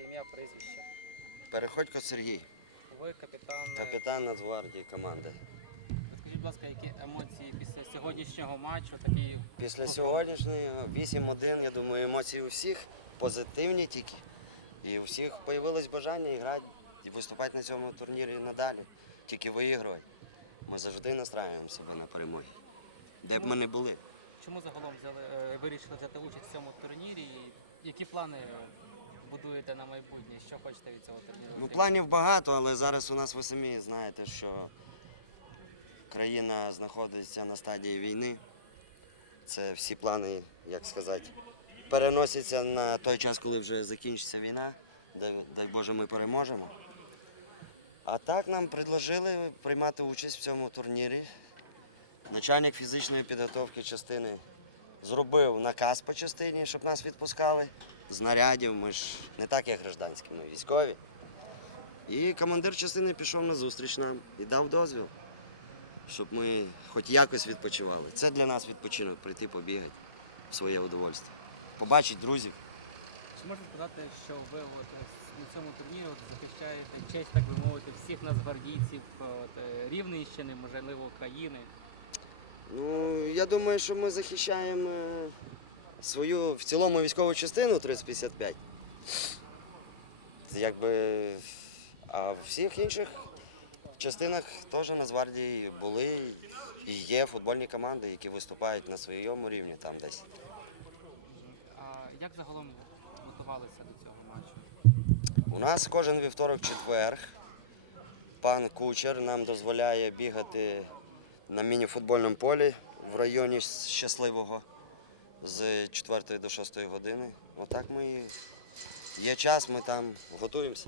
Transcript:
ім'я, прізвище. Переходько Сергій, Ви капітан. е, капітан Нацгвардії команди. Скажіть, будь ласка, які емоції після сьогоднішнього матчу? Такий Після сьогоднішнього 8-1, я думаю, емоції у всіх позитивні тільки. І у всіх з'явилось бажання грати і виступати на цьому турнірі надалі. Тільки виігрувати. Ми завжди настраюємо себе на перемоги. Де б ми не були. чому загалом взяли, е, вирішили взяти участь в цьому турнірі? І які плани будуєте на майбутнє? Що хочете від цього турніру? Ну, планів багато, але зараз у нас ви самі знаєте, що країна знаходиться на стадії війни. Це всі плани, як сказати, переносяться на той час, коли вже закінчиться війна. Дай, дай Боже, ми переможемо. А так нам предложили приймати участь в цьому турнірі. Начальник фізичної підготовки частини зробив наказ по частині, щоб нас відпускали. Знарядів, ми ж не так, як гражданські, ми військові. І командир частини пішов на зустріч нам і дав дозвіл, щоб ми хоч якось відпочивали. Це для нас відпочинок прийти побігати в своє удовольствие. Побачити друзів. Чи можна сказати, що ви от на цьому турнірі от захищаєте честь, так би мовити, всіх нацгвардійців от, е, Рівненщини, можливо, України? Ну, я думаю, що ми захищаємо е, свою в цілому військову частину 3055. Це Якби, а в всіх інших частинах теж Нацгвардії були і є футбольні команди, які виступають на своєму рівні там десь. А як загалом готувалися до цього матчу? У нас кожен вівторок-четверг пан кучер нам дозволяє бігати на міні-футбольному полі в районі щасливого з 4 до 6 години. Отак ми є час, ми там готуємося.